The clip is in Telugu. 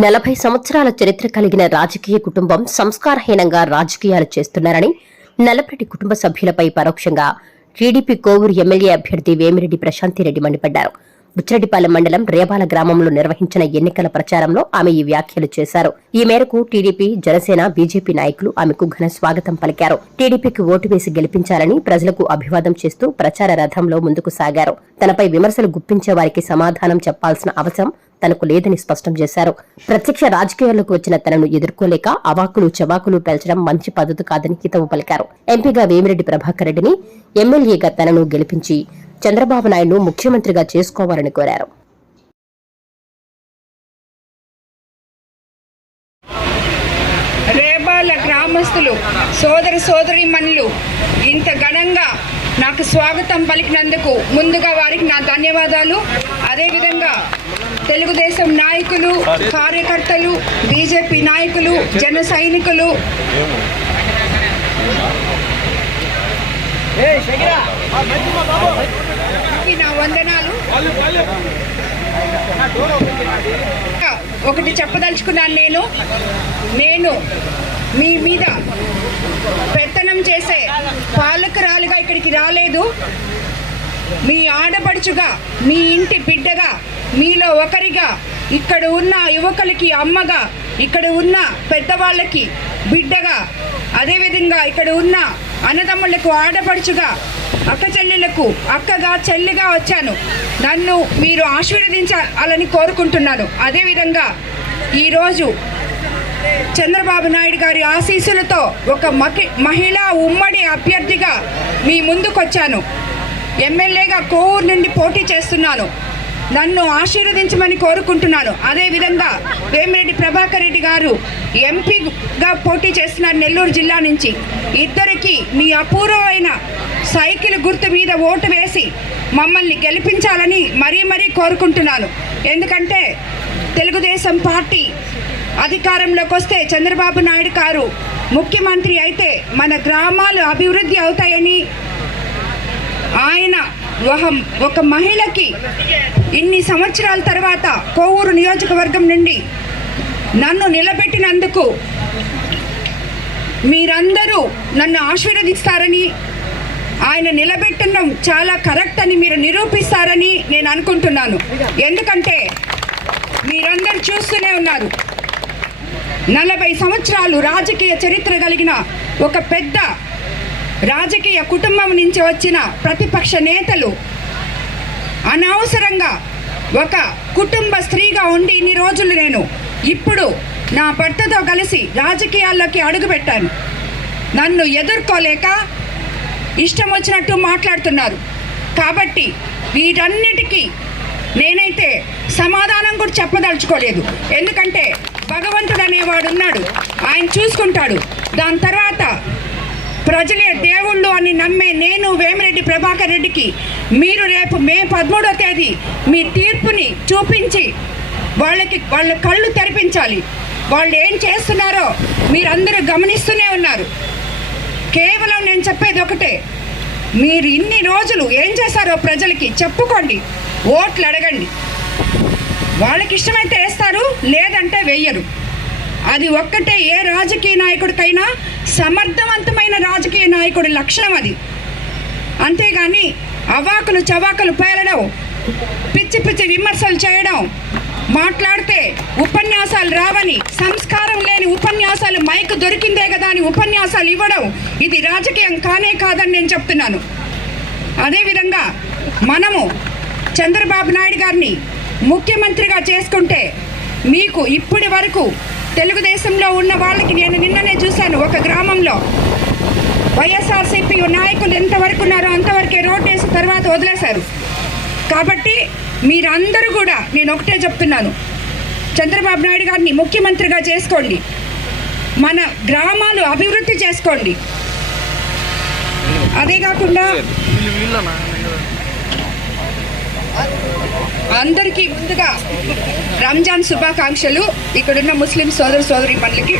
40 సంవత్సరాల చరిత్ర కలిగిన రాజకీయ కుటుంబం సంస్కారహీనంగా రాజకీయాలు చేస్తున్నారని నల్లపరెడ్డి కుటుంబ సభ్యులపై పరోక్షంగా టీడీపీ కోవూరు ఎమ్మెల్యే అభ్యర్థి వేమిరెడ్డి ప్రశాంతిరెడ్డి మండిపడ్డారు. బుచ్చిరెడ్డిపాలెం మండలం రేబాల గ్రామంలో నిర్వహించిన ఎన్నికల ప్రచారంలో ఆమె ఈ వ్యాఖ్యలు చేశారు. ఈ మేరకు టీడీపీ, జనసేన, బీజేపీ నాయకులు ఆమెకు ఘన స్వాగతం పలికారు. టీడీపీకి ఓటు వేసి గెలిపించాలని ప్రజలకు అభివాదం చేస్తూ ప్రచార రథంలో ముందుకు సాగారు. తనపై విమర్శలు గుప్పించే వారికి సమాధానం చెప్పాల్సిన అవసరం తనకు లేదని స్పష్టం చేశారు. ప్రత్యక్ష రాజకీయాల్లోకి వచ్చిన తనను ఎదుర్కోలేక అవాకులు చవాకులు పేల్చడం మంచి పద్ధతి కాదని హితవు పలికారు. ఎంపీగా వేమిరెడ్డి ప్రభాకర్ రెడ్డిని, ఎమ్మెల్యేగా తనను గెలిపించి చంద్రబాబు నాయుడును ముఖ్యమంత్రిగా చేసుకోవాలని కోరారు. రేబాల గ్రామస్తులు సోదర సోదరీమణులు ఇంత ఘనంగా నాకు స్వాగతం పలికినందుకు ముందుగా వారికి నా ధన్యవాదాలు. అదేవిధంగా తెలుగుదేశం నాయకులు, కార్యకర్తలు, బీజేపీ నాయకులు, జన సైనికులు, నా వందనాలు. ఒకటి చెప్పదలుచుకున్నాను, నేను మీ మీద పెత్తనం చేసే పాలకురాలుగా ఇక్కడికి రాలేదు. మీ ఆడపడుచుగా, మీ ఇంటి బిడ్డగా, మీలో ఒకరిగా, ఇక్కడ ఉన్న యువకులకి అమ్మగా, ఇక్కడ ఉన్న పెద్దవాళ్ళకి బిడ్డగా, అదేవిధంగా ఇక్కడ ఉన్న అన్నదమ్ములకు ఆడపడుచుగా, అక్క చెల్లెళ్లకు అక్కగా, చెల్లిగా వచ్చాను. నన్ను మీరు ఆశీర్వదించాలని కోరుకుంటున్నాను. అదేవిధంగా ఈరోజు చంద్రబాబు నాయుడు గారి ఆశీస్సులతో ఒక మహిళా ఉమ్మడి అభ్యర్థిగా మీ ముందుకొచ్చాను. ఎమ్మెల్యేగా కోవూరు నుండి పోటీ చేస్తున్నాను. నన్ను ఆశీర్వదించమని కోరుకుంటున్నాను. అదేవిధంగా వేమిరెడ్డి ప్రభాకర్ రెడ్డి గారు ఎంపీగా పోటీ చేస్తున్నారు నెల్లూరు జిల్లా నుంచి. ఇద్దరికి మీ అపూర్వమైన సైకిల్ గుర్తు మీద ఓటు వేసి మమ్మల్ని గెలిపించాలని మరీ కోరుకుంటున్నాను. ఎందుకంటే తెలుగుదేశం పార్టీ అధికారంలోకి వస్తే, చంద్రబాబు నాయుడు గారు ముఖ్యమంత్రి అయితే మన గ్రామాలు అభివృద్ధి అవుతాయని, ఆయన ఒక మహిళకి ఇన్ని సంవత్సరాల తర్వాత కోవూరు నియోజకవర్గం నుండి నన్ను నిలబెట్టినందుకు మీరందరూ నన్ను ఆశీర్వదిస్తారని, ఆయన నిలబెట్టడం చాలా కరెక్ట్ అని మీరు నిరూపిస్తారని నేను అనుకుంటున్నాను. ఎందుకంటే మీరందరూ చూస్తూనే ఉన్నారు, 40 సంవత్సరాలు రాజకీయ చరిత్ర కలిగిన ఒక పెద్ద రాజకీయ కుటుంబం నుంచి వచ్చిన ప్రతిపక్ష నేతలు అనవసరంగా ఒక కుటుంబ స్త్రీగా ఉండి ఇన్ని రోజులు నేను ఇప్పుడు నా భర్తతో కలిసి రాజకీయాల్లోకి అడుగుపెట్టాను. నన్ను ఎదుర్కోలేక ఇష్టం వచ్చినట్టు మాట్లాడుతున్నారు. కాబట్టి వీటన్నిటికీ నేనైతే సమాధానం కూడా చెప్పదలుచుకోలేదు. ఎందుకంటే భగవంతుడు అనేవాడు ఉన్నాడు, ఆయన చూసుకుంటాడు. దాని తర్వాత ప్రజలే దేవుళ్ళు అని నమ్మే నేను వేమిరెడ్డి ప్రభాకర్ రెడ్డికి మీరు రేపు మే 13వ తేదీ మీ తీర్పుని చూపించి వాళ్ళ కళ్ళు తెరిపించాలి. వాళ్ళు ఏం చేస్తున్నారో మీరందరూ గమనిస్తూనే ఉన్నారు. కేవలం నేను చెప్పేది ఒకటే, మీరు ఇన్ని రోజులు ఏం చేశారో ప్రజలకి చెప్పుకోండి, ఓట్లు అడగండి. వాళ్ళకి ఇష్టమైతే వేస్తారు, లేదంటే వెయ్యరు. అది ఒక్కటే ఏ రాజకీయ నాయకుడికైనా సమర్థవంతమైన రాజకీయ నాయకుడి లక్షణం అది. అంతేగాని అవాకులు చవాకులు పేలడం, పిచ్చి పిచ్చి విమర్శలు చేయడం, మాట్లాడితే ఉపన్యాసాలు రావని, సంస్కారం లేని ఉపన్యాసాలు, మైక్ దొరికిందే కదా అని ఉపన్యాసాలు ఇవ్వడం, ఇది రాజకీయం కానే కాదని నేను చెప్తున్నాను. అదేవిధంగా మనము చంద్రబాబు నాయుడు గారిని ముఖ్యమంత్రిగా చేసుకుంటే మీకు ఇప్పటి వరకు తెలుగుదేశంలో ఉన్న వాళ్ళకి నేను నిన్ననే చూశాను, ఒక గ్రామంలో వైఎస్ఆర్సీపీ నాయకులు ఎంతవరకు ఉన్నారో అంతవరకే రోడ్ వేసిన తర్వాత వదిలేశారు. కాబట్టి మీరందరూ కూడా నేను ఒకటే చెప్తున్నాను, చంద్రబాబు నాయుడు గారిని ముఖ్యమంత్రిగా చేసుకోండి, మన గ్రామాలు అభివృద్ధి చేసుకోండి. అదే కాకుండా అందరికీ ముందుగా రంజాన్ శుభాకాంక్షలు. ఇక్కడున్న ముస్లిం సోదర సోదరీమణులకి